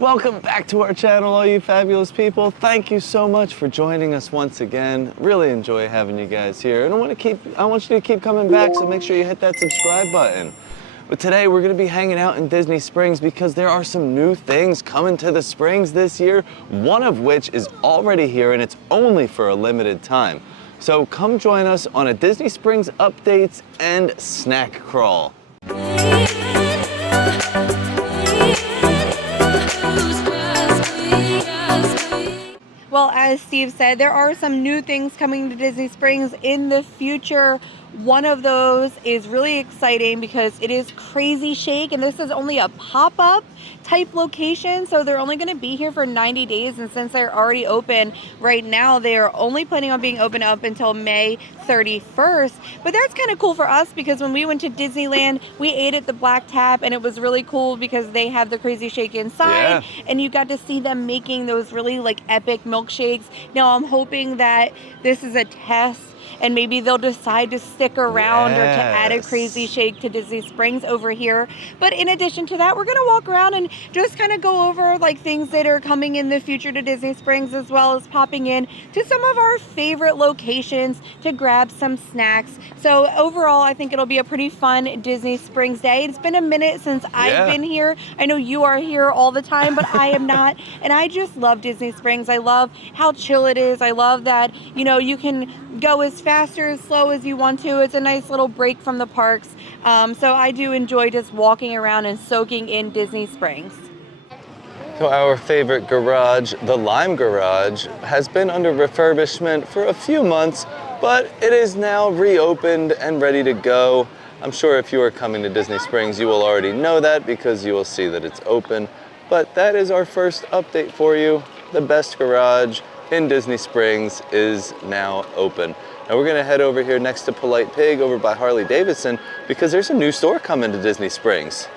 Welcome back to our channel, all you fabulous people. Thank you so much for joining us once again. Really enjoy having you guys here. And I want you to keep coming back, so make sure you hit that subscribe button. But today we're gonna be hanging out in Disney Springs because there are some new things coming to the Springs this year, one of which is already here and it's only for a limited time. So come join us on a Disney Springs updates and snack crawl. Well, as Steve said, there are some new things coming to Disney Springs in the future. One of those is really exciting because it is CrazyShake, and this is only a pop-up type location, so they're only going to be here for 90 days, and since they're already open right now, they are only planning on being open up until May 31st. But that's kind of cool for us because when we went to Disneyland, we ate at the Black Tap, and it was really cool because they have the CrazyShake inside, and you got to see them making those really like epic milkshakes. Now I'm hoping that this is a test and maybe they'll decide to stick around or to add a CrazyShake to Disney Springs over here. But in addition to that, we're gonna walk around and just kind of go over like things that are coming in the future to Disney Springs, as well as popping in to some of our favorite locations to grab some snacks. So overall, I think it'll be a pretty fun Disney Springs day. It's been a minute since I've been here. I know you are here all the time, but I am not. And I just love Disney Springs. I love how chill it is. I love that, you know, you can go as fast or as slow as you want to. It's a nice little break from the parks. So I do enjoy just walking around and soaking in Disney Springs. So our favorite garage, the Lime Garage, has been under refurbishment for a few months, but it is now reopened and ready to go. I'm sure if you are coming to Disney Springs, you will already know that because you will see that it's open. But that is our first update for you. The best garage in Disney Springs is now open. Now we're gonna head over here next to Polite Pig over by Harley Davidson because there's a new store coming to Disney Springs.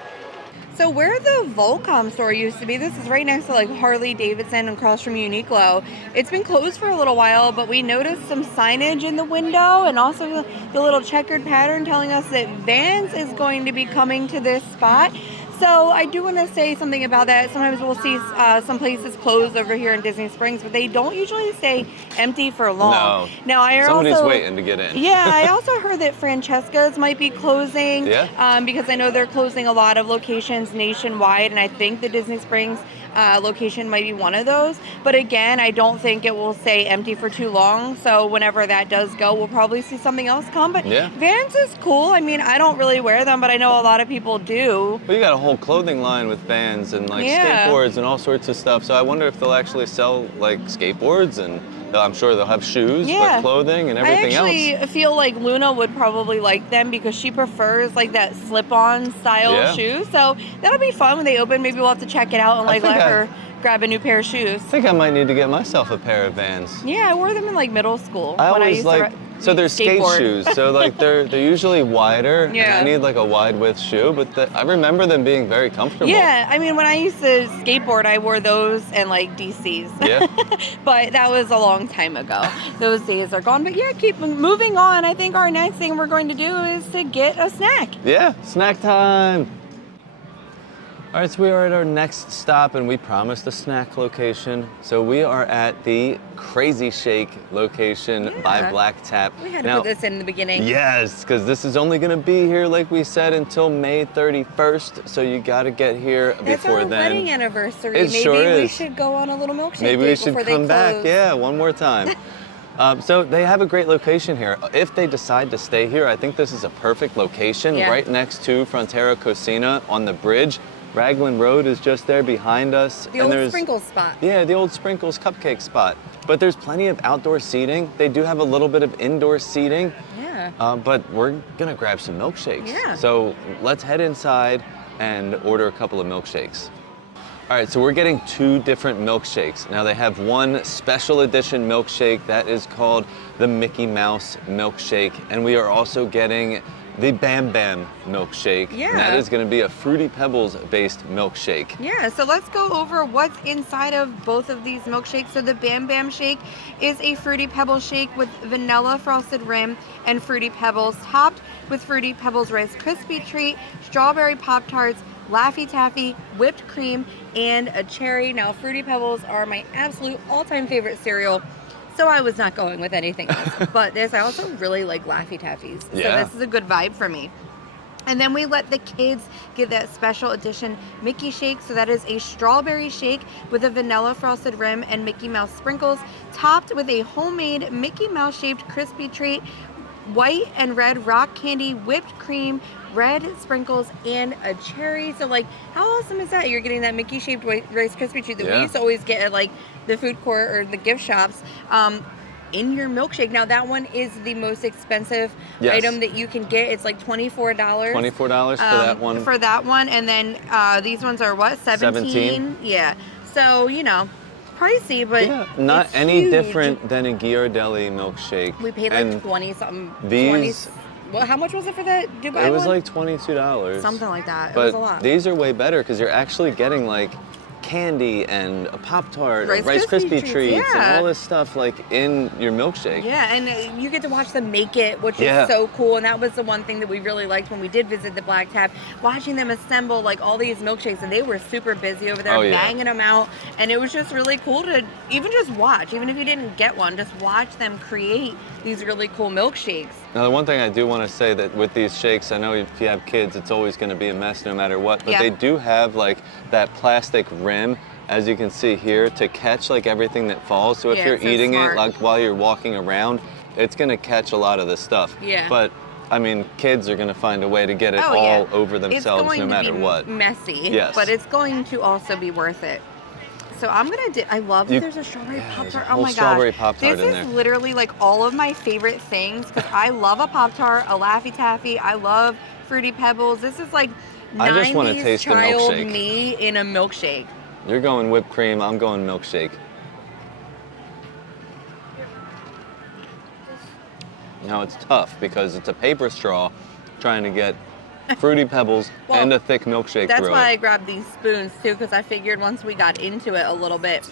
So where the Volcom store used to be, this is right next to like Harley Davidson and across from Uniqlo. It's been closed for a little while, but we noticed some signage in the window and also the little checkered pattern telling us that Vans is going to be coming to this spot. So I do want to say something about that. Sometimes we'll see some places closed over here in Disney Springs, but they don't usually stay empty for long. No. Now, Somebody's waiting to get in. Yeah, I also heard that Francesca's might be closing. Because I know they're closing a lot of locations nationwide, and I think the Disney Springs location might be one of those. But again, I don't think it will stay empty for too long. So whenever that does go, we'll probably see something else come. But Vans is cool. I mean, I don't really wear them, but I know a lot of people do. Well, you got a whole clothing line with Vans and like skateboards and all sorts of stuff. So I wonder if they'll actually sell like skateboards, and I'm sure they'll have shoes, but clothing and everything else. I actually feel like Luna would probably like them because she prefers like that slip-on style shoe. So that'll be fun when they open. Maybe we'll have to check it out and like let her grab a new pair of shoes. I think I might need to get myself a pair of Vans. Yeah, I wore them in like middle school. I always so they're skate shoes, so like they're usually wider. And I need like a wide width shoe, but I remember them being very comfortable. Yeah, I mean when I used to skateboard, I wore those and like DCs. Yeah. But that was a long time ago. Those days are gone. But yeah, keep moving on. I think our next thing we're going to do is to get a snack. Yeah, snack time. All right, so we are at our next stop, and we promised a snack location. So we are at the CrazyShake location by Black Tap. We had to put this in the beginning. Yes, because this is only going to be here, like we said, until May 31st. So you got to get here before then. It's our wedding anniversary. It sure is. Maybe we should go on a little milkshake Maybe we should come back, one more time. So they have a great location here. If they decide to stay here, I think this is a perfect location right next to Frontera Cocina on the bridge. Raglan Road is just there behind us. The old Sprinkles spot. Yeah, the old Sprinkles cupcake spot. But there's plenty of outdoor seating. They do have a little bit of indoor seating. Yeah. But we're gonna grab some milkshakes. Yeah. So let's head inside and order a couple of milkshakes. All right, so we're getting 2 different milkshakes. Now they have one special edition milkshake that is called the Mickey Mouse milkshake. And we are also getting the Bam Bam milkshake. Yeah. And that is going to be a Fruity Pebbles based milkshake. Yeah, so let's go over what's inside of both of these milkshakes. So the Bam Bam shake is a Fruity Pebbles shake with vanilla frosted rim and Fruity Pebbles, topped with Fruity Pebbles Rice Krispie Treat, strawberry Pop-Tarts, Laffy Taffy, whipped cream, and a cherry. Now, Fruity Pebbles are my absolute all-time favorite cereal, so I was not going with anything else. But I also really like Laffy Taffies, so Yeah. this is a good vibe for me. And then we let the kids get that special edition Mickey shake. So that is a strawberry shake with a vanilla frosted rim and Mickey Mouse sprinkles, topped with a homemade Mickey Mouse shaped crispy treat, white and red rock candy, whipped cream, red sprinkles, and a cherry. So like, how awesome is that? You're getting that Mickey shaped Rice Krispie treat that we used to always get at like the food court or the gift shops. In your milkshake. Now that one is the most expensive item that you can get. It's like $24. $24 for that one. For that one, and then these ones are what? 17? Yeah. So pricey, but not it's any huge. different than a Ghirardelli milkshake. We paid like 20 something. These. 20, well, how much was it for that Dubai It was one? like $22. Something like that. But it was a lot. these are way better because you're actually getting like candy and a Pop-Tart, Rice Krispie treats, and all this stuff like in your milkshake. Yeah, and you get to watch them make it, which is so cool. And that was the one thing that we really liked when we did visit the Black Tap, watching them assemble like all these milkshakes. And they were super busy over there banging them out. And it was just really cool to even just watch, even if you didn't get one, just watch them create these really cool milkshakes. Now, the one thing I do want to say that with these shakes, I know if you have kids, it's always going to be a mess no matter what, but they do have like that plastic rim, as you can see here, to catch like everything that falls. So if you're eating it like while you're walking around, it's going to catch a lot of this stuff. Yeah. But I mean, kids are going to find a way to get it all over themselves no matter what. Messy, but it's going to also be worth it. So I'm gonna I love that there's a strawberry Pop-Tart. Oh my gosh. Strawberry Pop-Tart this in there. Is literally like all of my favorite things because I love a Pop-Tart, a Laffy Taffy, I love Fruity Pebbles. This is like 90s child me in a milkshake. You're going whipped cream, I'm going milkshake. Now it's tough because it's a paper straw trying to get Fruity Pebbles and a thick milkshake That's through why it. I grabbed these spoons too, because I figured once we got into it a little bit,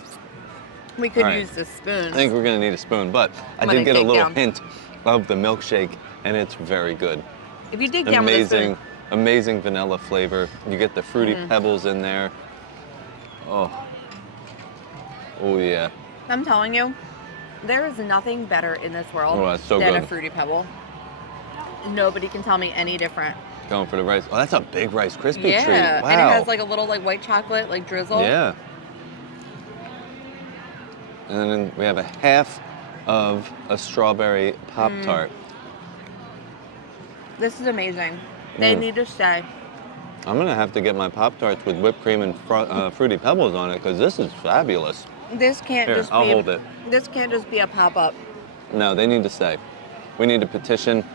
we could use the spoons. I think we're gonna need a spoon, but I did get a little hint of the milkshake, and it's very good. If you dig down with a spoon. Amazing vanilla flavor. You get the Fruity Pebbles in there. Oh yeah. I'm telling you, there is nothing better in this world than a Fruity Pebble. Nobody can tell me any different. Going for the rice. Oh, that's a big Rice Krispie treat. Wow. And it has like a little like white chocolate like drizzle. Yeah. And then we have a half of a strawberry Pop-Tart. This is amazing. They need to stay. I'm gonna have to get my Pop-Tarts with whipped cream and Fruity Pebbles on it because this is fabulous. This can't just I'll hold it. This can't just be a pop-up. No, they need to stay. We need to petition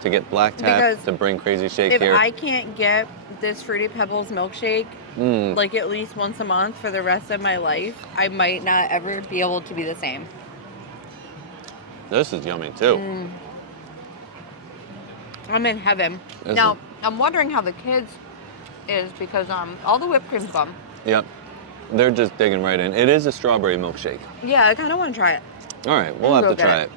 to get Black Tap to bring CrazyShake here. If I can't get this Fruity Pebbles milkshake like at least once a month for the rest of my life, I might not ever be able to be the same. This is yummy too. I'm in heaven. Now, I'm wondering how the kids is because all the whipped cream's gone. Yep. They're just digging right in. It is a strawberry milkshake. Yeah, I kind of want to try it. All right, we'll have to try it.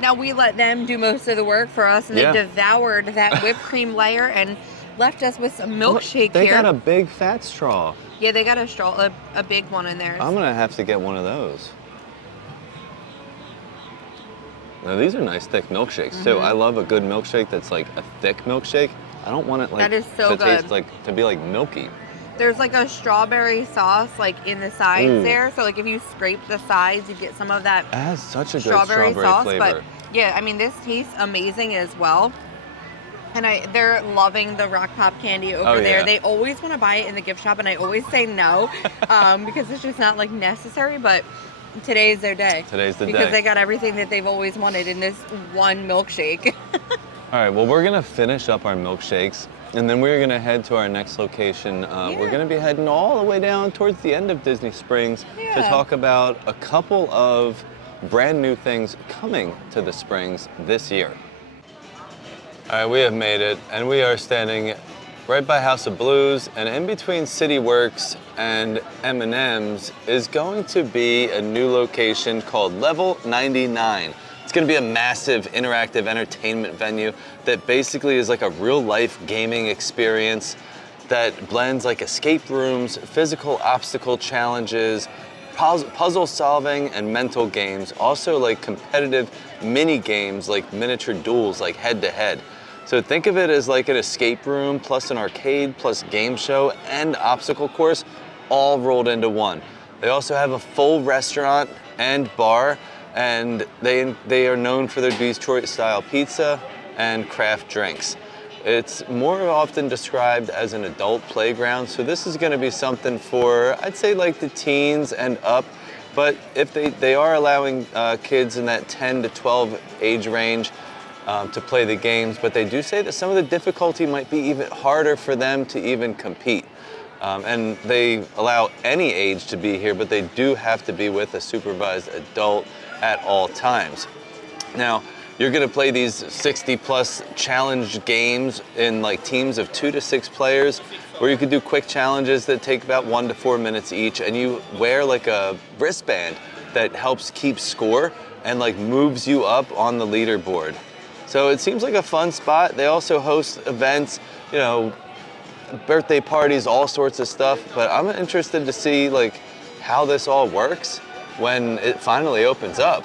Now we let them do most of the work for us, and they devoured that whipped cream layer and left us with some milkshake They here. got a big fat straw. Yeah, they got a big one in there. I'm gonna have to get one of those. Now these are nice thick milkshakes too. I love a good milkshake that's like a thick milkshake. I don't want it like taste like to be like milky. There's like a strawberry sauce like in the sides there. So like if you scrape the sides, you get some of that. It has such a good strawberry sauce flavor. But yeah, I mean this tastes amazing as well. And they're loving the rock pop candy over there. They always want to buy it in the gift shop, and I always say no because it's just not like necessary. But today is their day. Today's the day. Because they got everything that they've always wanted in this one milkshake. All right, well, we're gonna finish up our milkshakes, and then we're gonna head to our next location. We're gonna be heading all the way down towards the end of Disney Springs to talk about a couple of brand new things coming to the Springs this year. All right, we have made it, and we are standing right by House of Blues, and in between City Works and M&M's is going to be a new location called Level 99. It's gonna be a massive interactive entertainment venue that basically is like a real life gaming experience. that blends like escape rooms, physical obstacle challenges, puzzle solving, and mental games. Also like competitive mini games like miniature duels, like head to head. So think of it as like an escape room plus an arcade plus game show and obstacle course all rolled into one. They also have a full restaurant and bar, and they are known for their Detroit style pizza and craft drinks. It's more often described as an adult playground, so this is going to be something for, I'd say, like the teens and up. But if they are allowing kids in that 10 to 12 age range to play the games, but they do say that some of the difficulty might be even harder for them to even compete. And they allow any age to be here, but they do have to be with a supervised adult at all times. Now, you're gonna play these 60 plus challenge games in like teams of 2 to 6 players, where you could do quick challenges that take about 1 to 4 minutes each, and you wear like a wristband that helps keep score and like moves you up on the leaderboard. So it seems like a fun spot. They also host events, you know, birthday parties, all sorts of stuff, but I'm interested to see like how this all works when it finally opens up.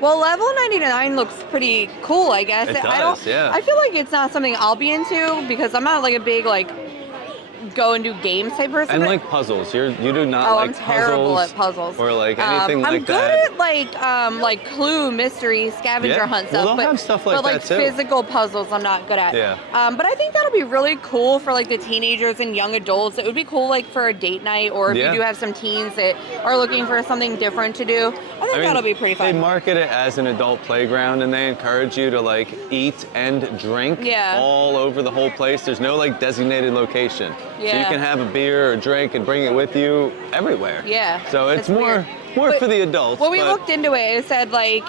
Well, level 99 looks pretty cool, I guess. It does, yeah. I feel like it's not something I'll be into because I'm not like a big like go and do games type person. And like puzzles, you do not oh, like I'm terrible at puzzles. or like anything I'm like good that. at like Clue, mystery, scavenger hunt stuff. Well, they'll have stuff like that too. Physical puzzles, I'm not good at. Yeah. But I think that'll be really cool for like the teenagers and young adults. It would be cool like for a date night, or if you do have some teens that are looking for something different to do. I think that'll be pretty fun. They market it as an adult playground, and they encourage you to like eat and drink all over the whole place. There's no like designated location. Yeah. So you can have a beer or drink and bring it with you everywhere. Yeah. So it's more for the adults. When we looked into it, it said like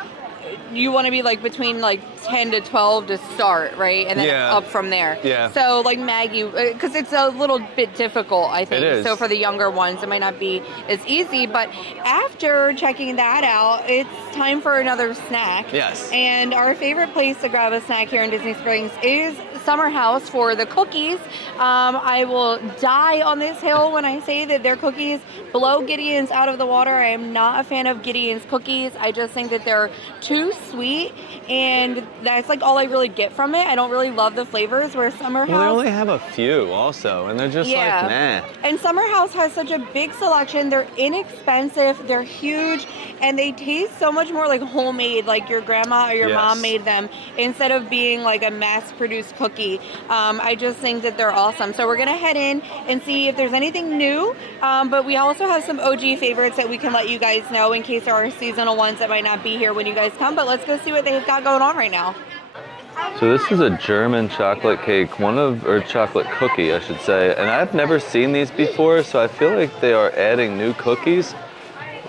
you want to be like between like 10 to 12 to start, right? And then up from there. Yeah. So like Maggie, because it's a little bit difficult, I think. It is. So for the younger ones, it might not be as easy. But after checking that out, it's time for another snack. Yes. And our favorite place to grab a snack here in Disney Springs is Summer House for the cookies. I will die on this hill when I say that their cookies blow Gideon's out of the water. I am not a fan of Gideon's cookies. I just think that they're too sweet, and that's like all I really get from it. I don't really love the flavors, where Summer House... Well, they only have a few also, and they're just like, nah. And Summer House has such a big selection. They're inexpensive, they're huge, and they taste so much more like homemade, like your grandma or your mom made them, instead of being like a mass-produced cookie. I just think that they're awesome. So we're gonna head in and see if there's anything new, but we also have some OG favorites that we can let you guys know in case there are seasonal ones that might not be here when you guys come. But let's go see what they've got going on right now. So this is a German chocolate cake, or chocolate cookie, I should say. And I've never seen these before, so I feel like they are adding new cookies.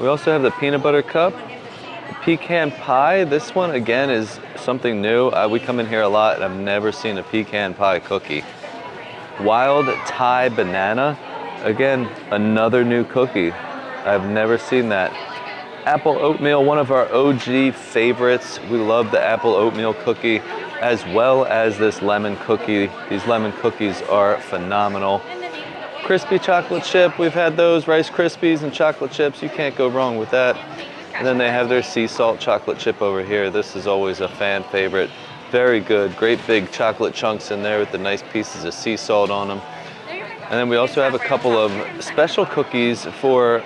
We also have the peanut butter cup, the pecan pie. This one, again, is something new. We come in here a lot, and I've never seen a pecan pie cookie. Wild Thai banana. Again, another new cookie. I've never seen that. Apple oatmeal, one of our OG favorites. We love the apple oatmeal cookie, as well as this lemon cookie. These lemon cookies are phenomenal. Crispy chocolate chip, we've had those, Rice Krispies and chocolate chips. You can't go wrong with that. And then they have their sea salt chocolate chip over here. This is always a fan favorite. Very good, great big chocolate chunks in there with the nice pieces of sea salt on them. And then we also have a couple of special cookies for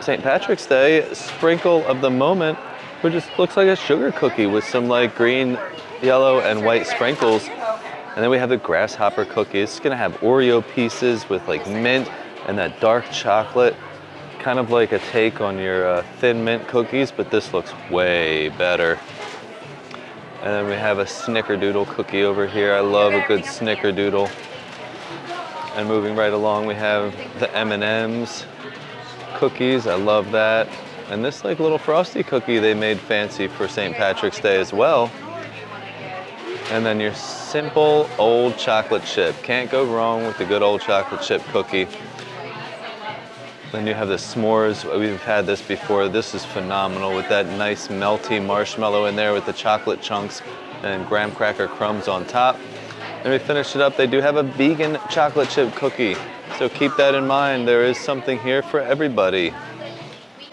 St. Patrick's Day. Sprinkle of the moment, which just looks like a sugar cookie with some like green, yellow, and white sprinkles. And then we have the grasshopper cookie. It's gonna have Oreo pieces with like mint and that dark chocolate, kind of like a take on your thin mint cookies, but this looks way better. And then we have a snickerdoodle cookie over here. I love a good snickerdoodle. And moving right along, we have the M&M's cookies. I love that. And this like little frosty cookie they made fancy for St. Patrick's Day as well. And then your simple old chocolate chip. Can't go wrong with the good old chocolate chip cookie. Then you have the s'mores. We've had this before. This is phenomenal with that nice melty marshmallow in there with the chocolate chunks and graham cracker crumbs on top. And we finish it up, they do have a vegan chocolate chip cookie. So keep that in mind. There is something here for everybody.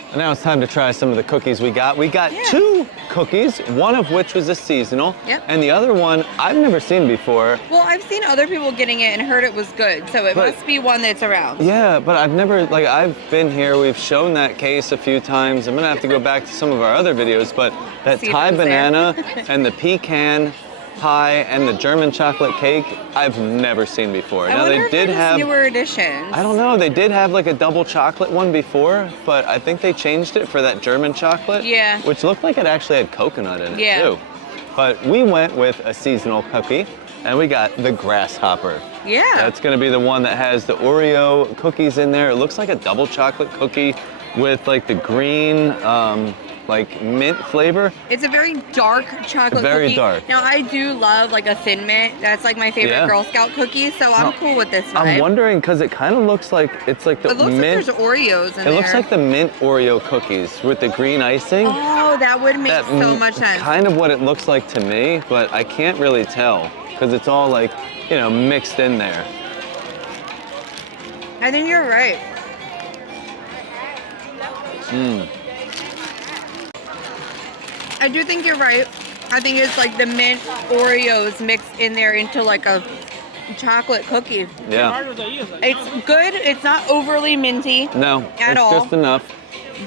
And now it's time to try some of the cookies we got. We got 2 cookies, one of which was a seasonal, and the other one I've never seen before. Well, I've seen other people getting it and heard it was good, so it must be one that's around. Yeah, but I've never, like, I've been here, we've shown that case a few times. I'm gonna have to go back to some of our other videos, but that Thai banana and the pecan pie and the German chocolate cake, I've never seen before. Now they did have newer editions. I don't know, they did have like a double chocolate one before, but I think they changed it for that German chocolate. Yeah. Which looked like it actually had coconut in it too. But we went with a seasonal cookie and we got the grasshopper. Yeah. That's gonna be the one that has the Oreo cookies in there. It looks like a double chocolate cookie with like the green, like mint flavor. It's a very dark chocolate very cookie. Dark. Now I do love like a Thin Mint. That's like my favorite Girl Scout cookie, so I'm cool with this vibe. I'm wondering because it kind of looks like it's like the it looks mint. Like there's Oreos in there. It looks like the mint Oreo cookies with the green icing. Oh, that would make so much sense. Kind of what it looks like to me, but I can't really tell because it's all like, you know, mixed in there. I think you're right. I do think you're right. I think it's like the mint Oreos mixed in there into like a chocolate cookie. Yeah. It's good. It's not overly minty. No, at all. Just enough.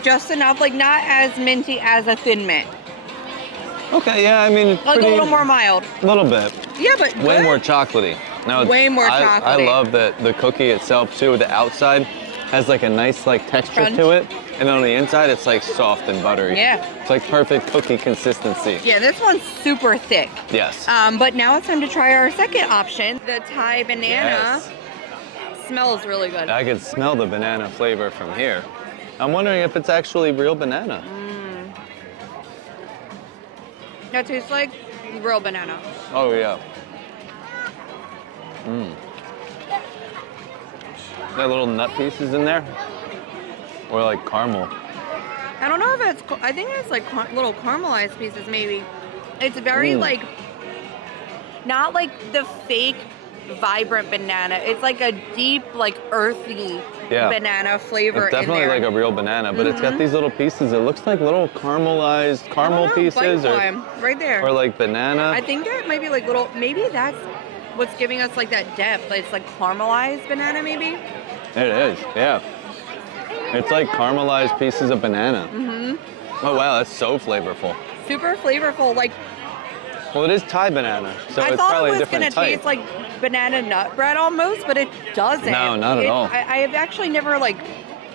Just enough, like not as minty as a Thin Mint. Okay, yeah, I mean, like a little more mild. A little bit. Yeah, but way more chocolatey. Now, way more chocolatey. I love that the cookie itself too. The outside has like a nice like texture Crunch. to it, and on the inside it's like soft and buttery. Yeah. It's like perfect cookie consistency. Yeah, this one's super thick. Yes. But now it's time to try our second option, the Thai banana. Yes. Smells really good. I can smell the banana flavor from here. I'm wondering if it's actually real banana. That tastes like real banana. Oh yeah. That little nut pieces in there, or like caramel. I don't know if it's. I think it's like little caramelized pieces, maybe. It's very like, not like the fake, vibrant banana. It's like a deep, like earthy banana flavor. It's definitely in there. like a real banana, but it's got these little pieces. It looks like little caramelized caramel pieces, or right there, or like banana. I think that might be like little. Maybe that's what's giving us like that depth. It's like caramelized banana, maybe. It is, yeah. It's like caramelized pieces of banana. Oh wow, that's so flavorful. Super flavorful, like. Well, it is Thai banana, so it's probably a different type. I thought it was gonna taste like banana nut bread almost, but it doesn't. No, not at all. I have actually never like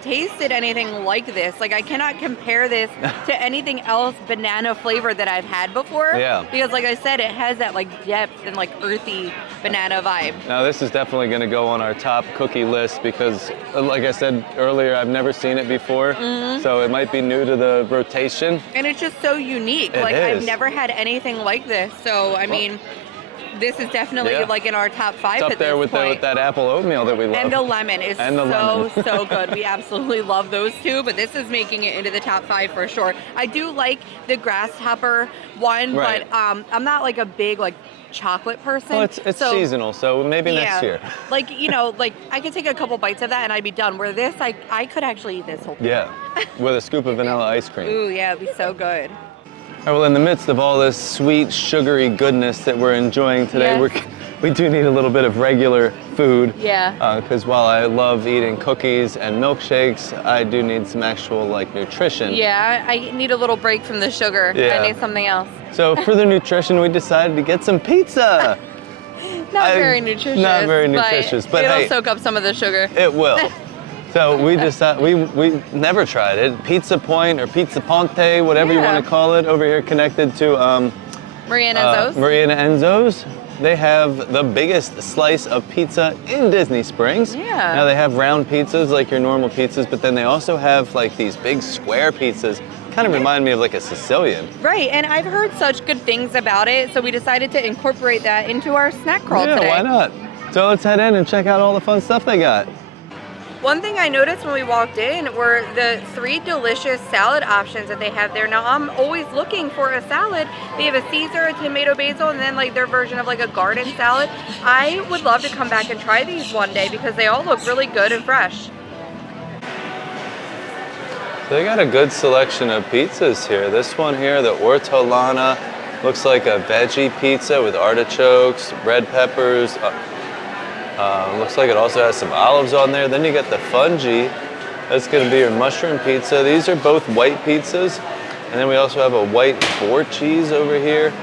tasted anything like this. Like I cannot compare this to anything else banana flavor that I've had before. Yeah. Because like I said, it has that like depth and like earthy banana vibe. Now this is definitely going to go on our top cookie list because, like I said earlier, I've never seen it before, so it might be new to the rotation. And it's just so unique. It like is. I've never had anything like this. So I mean, this is definitely like in our top 5 It's up there with that apple oatmeal that we love. And the lemon is so good. We absolutely love those two, but this is making it into the top 5 for sure. I do like the grasshopper one, but I'm not like a big like chocolate person. Well, it's seasonal, so maybe next year. Like, you know, like I could take a couple bites of that and I'd be done. Where this, I could actually eat this whole thing. Yeah, with a scoop of vanilla ice cream. Ooh, yeah, it'd be so good. All right, well, in the midst of all this sweet, sugary goodness that we're enjoying today, we do need a little bit of regular food. Yeah. Because while I love eating cookies and milkshakes, I do need some actual like nutrition. Yeah, I need a little break from the sugar. Yeah. I need something else. So for the nutrition, we decided to get some pizza. Not very nutritious. Not very nutritious, but it'll hey, soak up some of the sugar. It will. So we decided, we never tried it. Pizza Pointe or Pizza Ponte, whatever you want to call it, over here connected to Maria and Enzo's. Maria and Enzo's. They have the biggest slice of pizza in Disney Springs. Yeah. Now they have round pizzas like your normal pizzas, but then they also have like these big square pizzas. Kind of remind me of like a Sicilian. Right, and I've heard such good things about it, so we decided to incorporate that into our snack crawl today. Yeah, why not? So let's head in and check out all the fun stuff they got. One thing I noticed when we walked in were the 3 delicious salad options that they have there. Now, I'm always looking for a salad. They have a Caesar, a tomato basil, and then like their version of like a garden salad. I would love to come back and try these one day because they all look really good and fresh. They got a good selection of pizzas here. This one here, the Ortolana, looks like a veggie pizza with artichokes, red peppers. Looks like it also has some olives on there. Then you got the fungi. That's going to be your mushroom pizza. These are both white pizzas. And then we also have a white 4 cheese over here.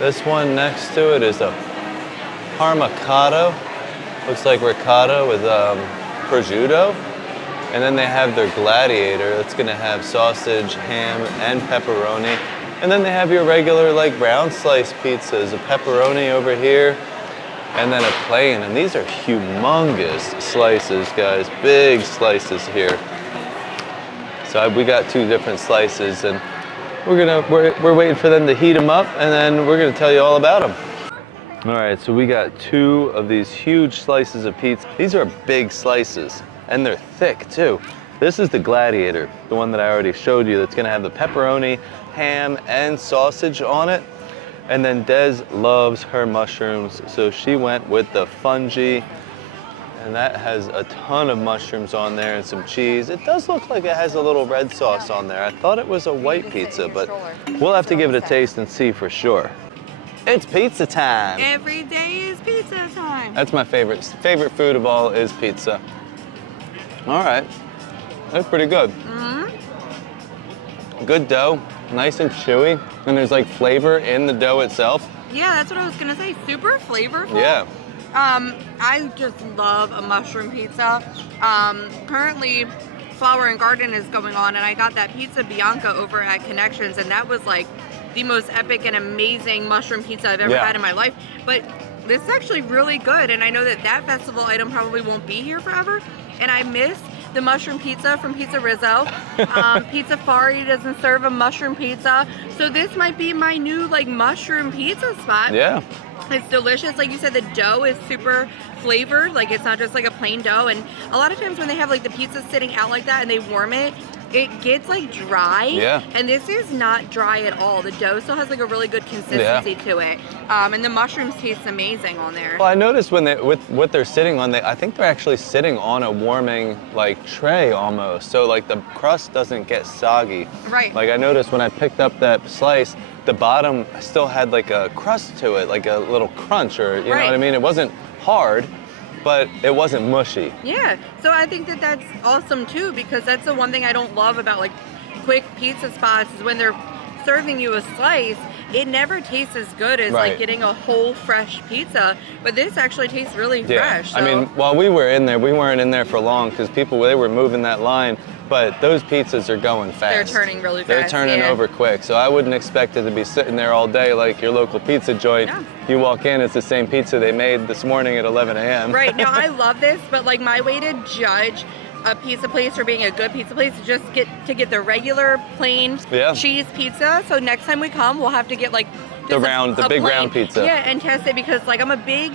This one next to it is a parmigiano. Looks like ricotta with prosciutto. And then they have their gladiator. That's going to have sausage, ham, and pepperoni. And then they have your regular like brown slice pizzas, a pepperoni over here. And then a plain, and these are humongous slices, guys. Big slices here. So we got 2 different slices, and we're waiting for them to heat them up, and then we're gonna tell you all about them. All right, so we got 2 of these huge slices of pizza. These are big slices, and they're thick too. This is the gladiator, the one that I already showed you. That's gonna have the pepperoni, ham, and sausage on it. And then Des loves her mushrooms, so she went with the fungi, and that has a ton of mushrooms on there and some cheese. It does look like it has a little red sauce on there. I thought it was a white pizza, but we'll have to give it a taste and see for sure. It's pizza time. Every day is pizza time. That's my favorite food of all is pizza. All right, that's pretty good. Good dough, nice and chewy, and there's like flavor in the dough itself. Yeah, that's what I was gonna say. Super flavorful. Yeah. I just love a mushroom pizza. Currently, Flower and Garden is going on, and I got that pizza Bianca over at Connections, and that was like the most epic and amazing mushroom pizza I've ever had in my life. But this is actually really good, and I know that that festival item probably won't be here forever, and I miss the mushroom pizza from Pizza Rizzo. Pizza Fari doesn't serve a mushroom pizza, so this might be my new like mushroom pizza spot. Yeah. It's delicious. Like you said, the dough is super flavored. Like it's not just like a plain dough. And a lot of times when they have like the pizza sitting out like that and they warm it, it gets like dry. Yeah. And this is not dry at all. The dough still has like a really good consistency to it. And the mushrooms taste amazing on there. Well, I noticed when with what they're sitting on, I think they're actually sitting on a warming like tray almost. So like the crust doesn't get soggy. Right. Like I noticed when I picked up that slice, the bottom still had like a crust to it, like a little crunch, or you know what I mean? It wasn't hard, but it wasn't mushy. Yeah, so I think that that's awesome too, because that's the one thing I don't love about like quick pizza spots is when they're serving you a slice, it never tastes as good as like getting a whole fresh pizza, but this actually tastes really fresh. So. I mean, while we were in there, we weren't in there for long because they were moving that line, but those pizzas are going fast. They're turning really fast. They're turning over quick, so I wouldn't expect it to be sitting there all day like your local pizza joint. No. You walk in, it's the same pizza they made this morning at 11 a.m. Right, now I love this, but like my way to judge a pizza place for being a good pizza place is just get the regular plain cheese pizza. So next time we come, we'll have to get like the big round pizza. Yeah, and test it because like I'm a big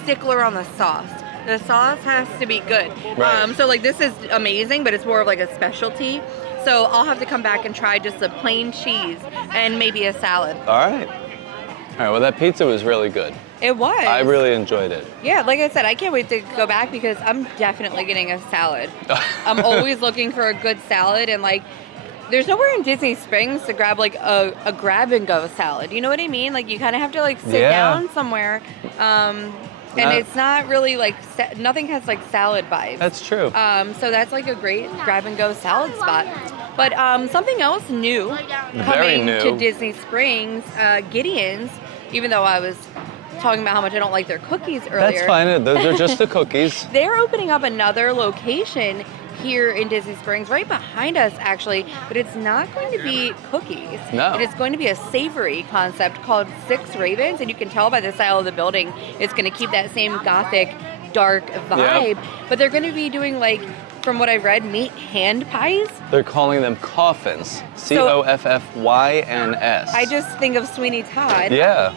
stickler on the sauce. The sauce has to be good. Right. So like this is amazing, but it's more of like a specialty. So I'll have to come back and try just a plain cheese and maybe a salad. All right. Well, that pizza was really good. It was. I really enjoyed it. Yeah, like I said, I can't wait to go back because I'm definitely getting a salad. I'm always looking for a good salad, and like there's nowhere in Disney Springs to grab like a grab and go salad. You know what I mean? Like you kind of have to like sit down somewhere. And it's not really like, nothing has like salad vibes. That's true. So that's like a great grab and go salad spot. But something else new coming to Disney Springs, Gideon's, even though I was talking about how much I don't like their cookies earlier. That's fine, those are just the cookies. They're opening up another location here in Disney Springs, right behind us actually, but it's not going to be cookies. No. It is going to be a savory concept called Six Ravens, and you can tell by the style of the building, it's going to keep that same gothic, dark vibe, but they're going to be doing like from what I've read, meat hand pies. They're calling them coffins. Coffyns. I just think of Sweeney Todd. Yeah.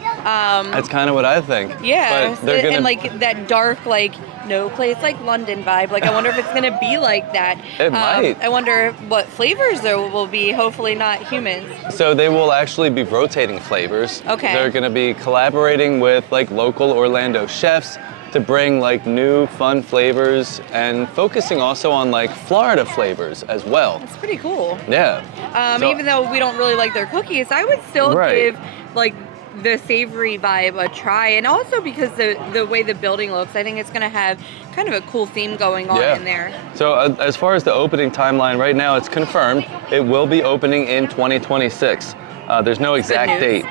That's kind of what I think. Yeah. But they're gonna... And like that dark, like no place like London vibe. Like I wonder if it's gonna be like that. It might. I wonder what flavors there will be. Hopefully not humans. So they will actually be rotating flavors. Okay. They're gonna be collaborating with like local Orlando chefs to bring like new fun flavors and focusing also on like Florida flavors as well. That's pretty cool. Yeah. Even though we don't really like their cookies, I would still give like the savory vibe a try, and also because the way the building looks, I think it's gonna have kind of a cool theme going on in there. So as far as the opening timeline, right now it's confirmed it will be opening in 2026. There's no exact date.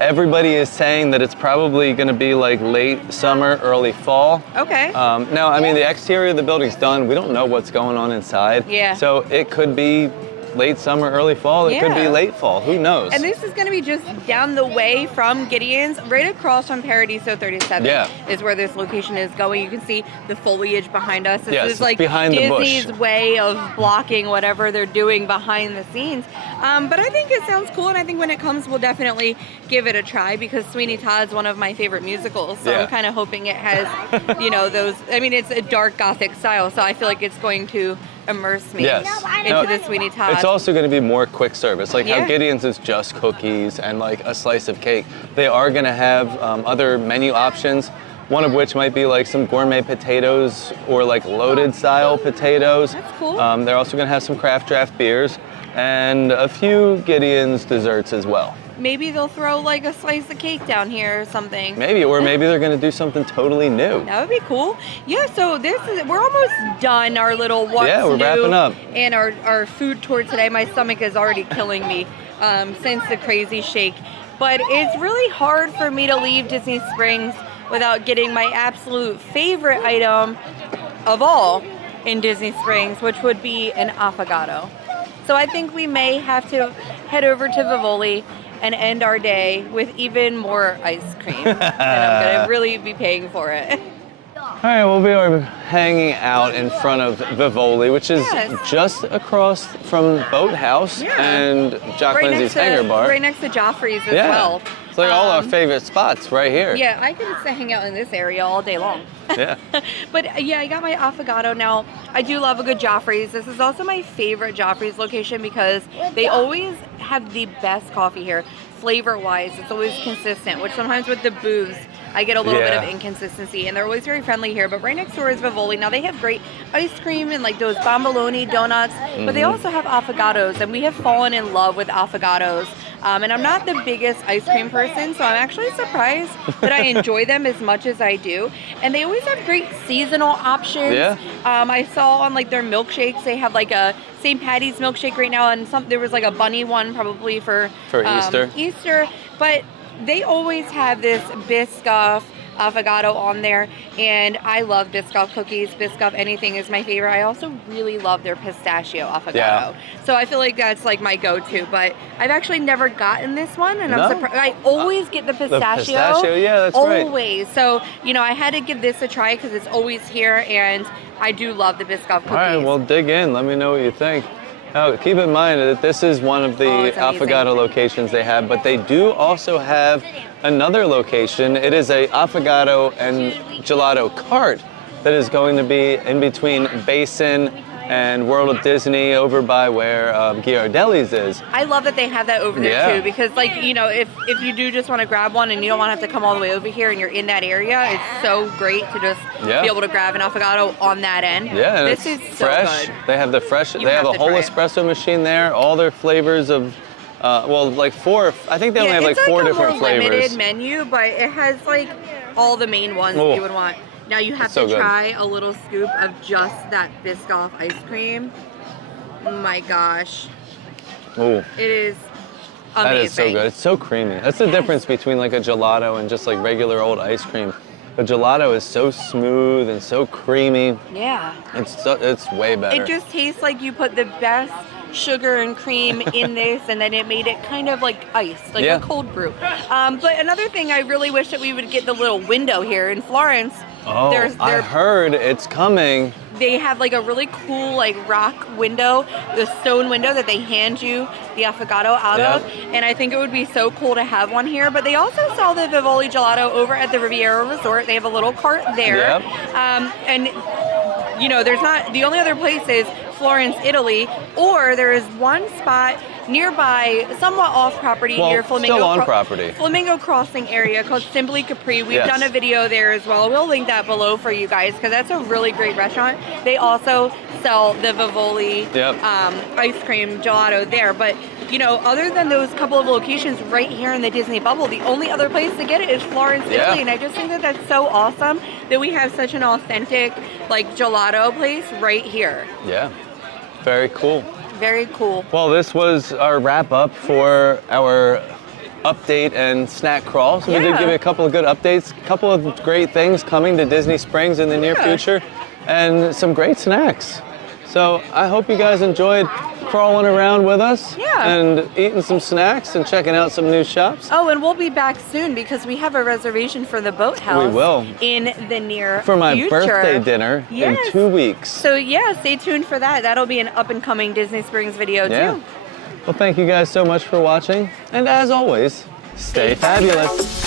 Everybody is saying that it's probably going to be like late summer, early fall. Okay. Now, I mean, the exterior of the building's done. We don't know what's going on inside. Yeah. So it could be late summer, early fall. It could be late fall. Who knows? And this is going to be just down the way from Gideon's, right across from Paradiso 37 is where this location is going. You can see the foliage behind us. This is like behind Disney's the bush. way of blocking whatever they're doing behind the scenes. But I think it sounds cool, and I think when it comes, we'll definitely give it a try because Sweeney Todd's one of my favorite musicals. So I'm kind of hoping it has, you know, those, I mean, it's a dark Gothic style, so I feel like it's going to immerse me into the Sweeney Todd. It's also going to be more quick service. Like how Gideon's is just cookies and like a slice of cake. They are going to have other menu options, one of which might be like some gourmet potatoes or like loaded style potatoes. That's cool. They're also going to have some craft draft beers and a few Gideon's desserts as well. Maybe they'll throw like a slice of cake down here or something. Maybe, or maybe they're going to do something totally new. That would be cool. Yeah, so we're almost done our little what's we're new wrapping up. And our food tour today. My stomach is already killing me since the CrazyShake. But it's really hard for me to leave Disney Springs without getting my absolute favorite item of all in Disney Springs, which would be an Affogatto. So I think we may have to head over to Vivoli and end our day with even more ice cream. And I'm gonna really be paying for it. All right, we'll be hanging out in front of Vivoli, which is just across from Boathouse and Jock Lindsay's Hangar Bar. Right next to Joffrey's as well. It's like all our favorite spots right here. Yeah, I could hang out in this area all day long. Yeah. But yeah, I got my Affogatto now. I do love a good Joffrey's. This is also my favorite Joffrey's location because they always have the best coffee here. Flavor-wise, it's always consistent, which sometimes with the booths, I get a little bit of inconsistency, and they're always very friendly here. But right next door is Vivoli. Now they have great ice cream and like those bomboloni donuts, but they also have Affogattos, and we have fallen in love with Affogattos. And I'm not the biggest ice cream person, so I'm actually surprised that I enjoy them as much as I do. And they always have great seasonal options. Yeah. I saw on like their milkshakes, they have like a St. Patty's milkshake right now, and there was like a bunny one probably for Easter. But they always have this Biscoff Affogatto on there, and I love Biscoff cookies. Biscoff anything is my favorite. I also really love their pistachio Affogatto. So I feel like that's like my go-to, but I've actually never gotten this one, and I'm surprised. I always get the pistachio. The pistachio, yeah, that's right. Always. So, you know, I had to give this a try because it's always here, and I do love the Biscoff cookies. All right, well, dig in. Let me know what you think. Now, keep in mind that this is one of the Affogatto locations they have, but they do also have another location. It is a Affogatto and gelato cart that is going to be in between Basin and World of Disney over by where Ghirardelli's is. I love that they have that over there too, because like, you know, if you do just want to grab one and you don't want to have to come all the way over here and you're in that area, it's so great to just be able to grab an Affogatto on that end. Yeah, and this is fresh. So good. They have the fresh, they have a whole espresso machine there, all their flavors of well, like I think they only have like 4 different flavors. It's a limited menu, but it has like all the main ones that you would want. Now you have to try a little scoop of just that Biscoff ice cream. Oh my gosh. Ooh. It is amazing. That is so good. It's so creamy. That's the difference between like a gelato and just like regular old ice cream. The gelato is so smooth and so creamy. Yeah. It's way better. It just tastes like you put the best sugar and cream in this, and then it made it kind of like ice, like a cold brew. But another thing, I really wish that we would get the little window here in Florence. Oh, I heard it's coming. They have like a really cool like rock window, the stone window that they hand you the Affogatto out of, and I think it would be so cool to have one here. But they also sell the Vivoli gelato over at the Riviera Resort. They have a little cart there, and you know, there's not, the only other place is Florence, Italy, or there is one spot nearby, somewhat off property near Flamingo. Still on property. Flamingo Crossing area called Simply Capri. We've done a video there as well. We'll link that below for you guys because that's a really great restaurant. They also sell the Vivoli ice cream gelato there. But you know, other than those couple of locations right here in the Disney bubble, the only other place to get it is Florence, Italy. And I just think that that's so awesome that we have such an authentic like gelato place right here. Yeah, very cool. Very cool. Well, this was our wrap up for our update and snack crawl. So we did give you a couple of good updates, a couple of great things coming to Disney Springs in the near future, and some great snacks. So I hope you guys enjoyed crawling around with us and eating some snacks and checking out some new shops. Oh, and we'll be back soon because we have a reservation for the boathouse. We will. In the near for my future. birthday dinner in 2 weeks. So yeah, stay tuned for that. That'll be an up and coming Disney Springs video too. Well, thank you guys so much for watching. And as always, stay fabulous.